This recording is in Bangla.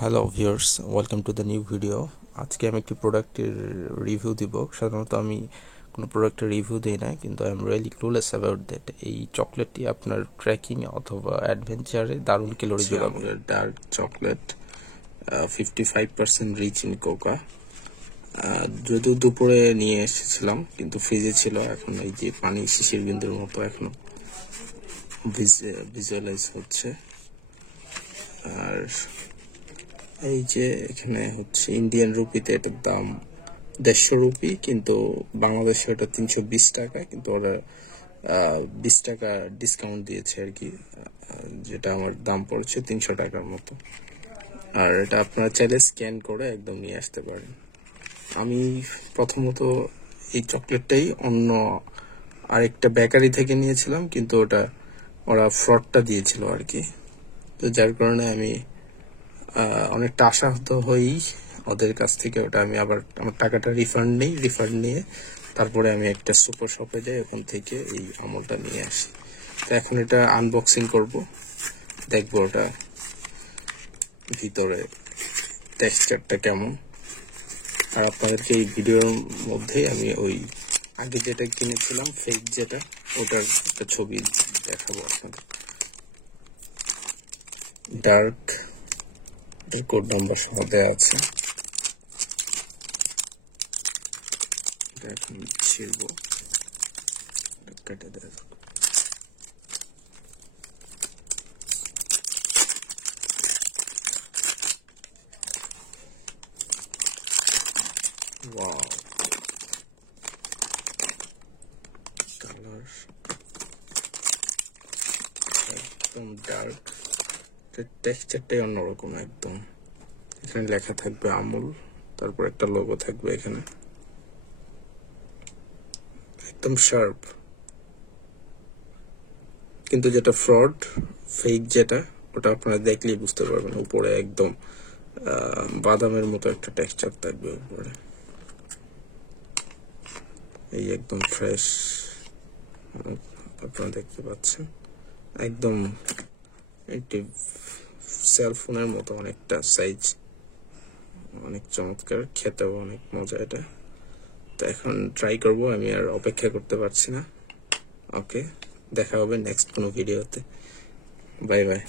Hello viewers, welcome to the new video. আজকে আমি একটি প্রোডাক্টের রিভিউ দিব। সাধারণত আমি কোনো প্রোডাক্টের রিভিউ দিই না, কিন্তু I am really clueless about that. এই চকলেটটি আপনার ট্রেকিং অথবা অ্যাডভেঞ্চারে দারুণ ক্যালোরি যোগাবে। Dark chocolate, 55% rich in cocoa. যদিও দুপুরে নিয়ে এসেছিলাম, কিন্তু ফ্রিজে ছিল। এখন এই যে পানি শিশির বিন্দুর মতো এখনো ভিজুয়ালাইজ হচ্ছে। আর এই যে এখানে হচ্ছে ইন্ডিয়ান রুপিতে এটার দাম 150 রুপি, কিন্তু বাংলাদেশে এটা 320 টাকা। কিন্তু ওরা 20 টাকা ডিসকাউন্ট দিয়েছে আর কি, যেটা আমার দাম পড়ছে 300 টাকার মতো। আর এটা আপনারা চাইলে স্ক্যান করে একদম নিয়ে আসতে পারেন। আমি প্রথমত এই চকলেটটাই অন্য আরেকটা বেকারি থেকে নিয়েছিলাম, কিন্তু ওরা ফ্রডটা দিয়েছিল আর কি। তো যার কারণে আমি অনেকটা আশাহত হই ওদের কাছ থেকে। ওটা আমি আবার আমার টাকাটা রিফান্ড নিয়ে তারপরে আমি একটা সুপার শপে যাই, ওখান থেকে এই আমলটা নিয়ে আসি। তো এখন এটা আনবক্সিং করব, দেখবো ওটা ভিতরে টেক্সচারটা কেমন। আর আপনাদেরকে এই ভিডিওর মধ্যেই আমি ওই আগে যেটা কিনেছিলাম ফেক যেটা, ওটার একটা ছবি দেখাবো আপনাদের। ডার্ক কোড নাম্বার সহ দেওয়া আছে। এখন ছিড়বো, কেটে দেওয়া যাক। ওয়াও, কালার একদম ডার্ক, টেক্সচারটাই অন্যরকম একদম। এখানে লেখা থাকবে আমুল, তারপর একটা লোগো থাকবে এখানে, একদম শার্প। কিন্তু যেটা ফেক যেটা, ওটা আপনারা দেখলেই বুঝতে পারবেন। উপরে একদম বাদামের মতো একটা টেক্সচার থাকবে উপরে। এই একদম ফ্রেশ আপনারা দেখতে পাচ্ছেন, একদম একটি সেলফোনের মতো অনেকটা সাইজ, অনেক চমৎকার, খেতেও অনেক মজা এটা। তো এখন ট্রাই করব, আমি আর অপেক্ষা করতে পারছি না। ওকে, দেখা হবে নেক্সট কোনো ভিডিওতে। Bye bye.